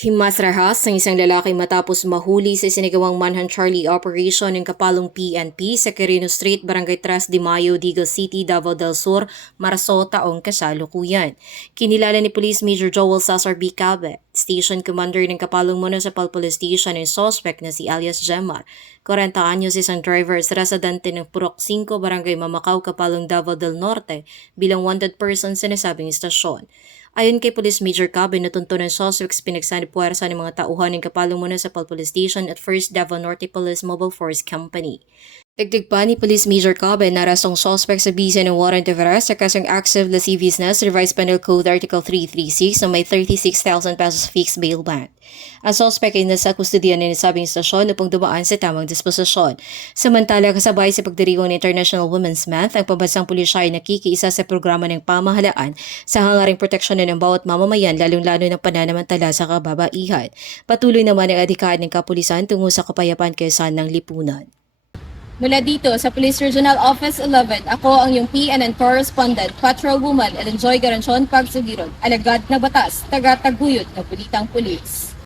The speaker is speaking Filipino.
Himasrahas ng isang lalaki matapos mahuli sa sinigawang Manhunt Charlie Operation ng kapalong PNP sa Quirino Street, Barangay 3 de Mayo, Digos City, Davao del Sur, Marso taong kasalukuyan. Kinilala ni Police Major Joel Cesar B. Cabet, Station Commander ng Kapalong Municipal Police Station ng suspect na si alias Gemar, 40 anyos, isang driver sa residente ng Purok 5, Barangay Mamakaw, Kapalong Davao del Norte bilang wanted person sa nasabing istasyon. Ayon kay Police Major Cabet, natuntunan ng suspects pinagsanipuwersa ng mga tauhan ng Kapalong Municipal Police Station at 1st Davao Norte Police Mobile Force Company. Dagdag pa ni Police Major Cabet na arestong suspect sa bisa ng warrant of arrest sa kasong active lasciviousness, Revised Penal Code Article 336 na may 36,000 pesos fixed bail bond. Ang suspect ay nasa kustodiya ng nasabing istasyon upang dumaan sa tamang disposisyon. Samantala, kasabay sa pagdiriwang ng International Women's Month, ang pambansang pulisya ay nakikiisa sa programa ng pamahalaan sa hangaring proteksyon ng bawat mamamayan, lalong-lalo ng pananamantala sa kababaihan. Patuloy naman ang adhikain ng kapulisan tungo sa kapayapaan kaayusan ng lipunan. Mula dito sa Police Regional Office 11, ako ang iyong PNN Correspondent, Patrolwoman Elenjoy Garancion Pagsugirod, alagad na batas, taga-taguyod na Pulitang Pulis.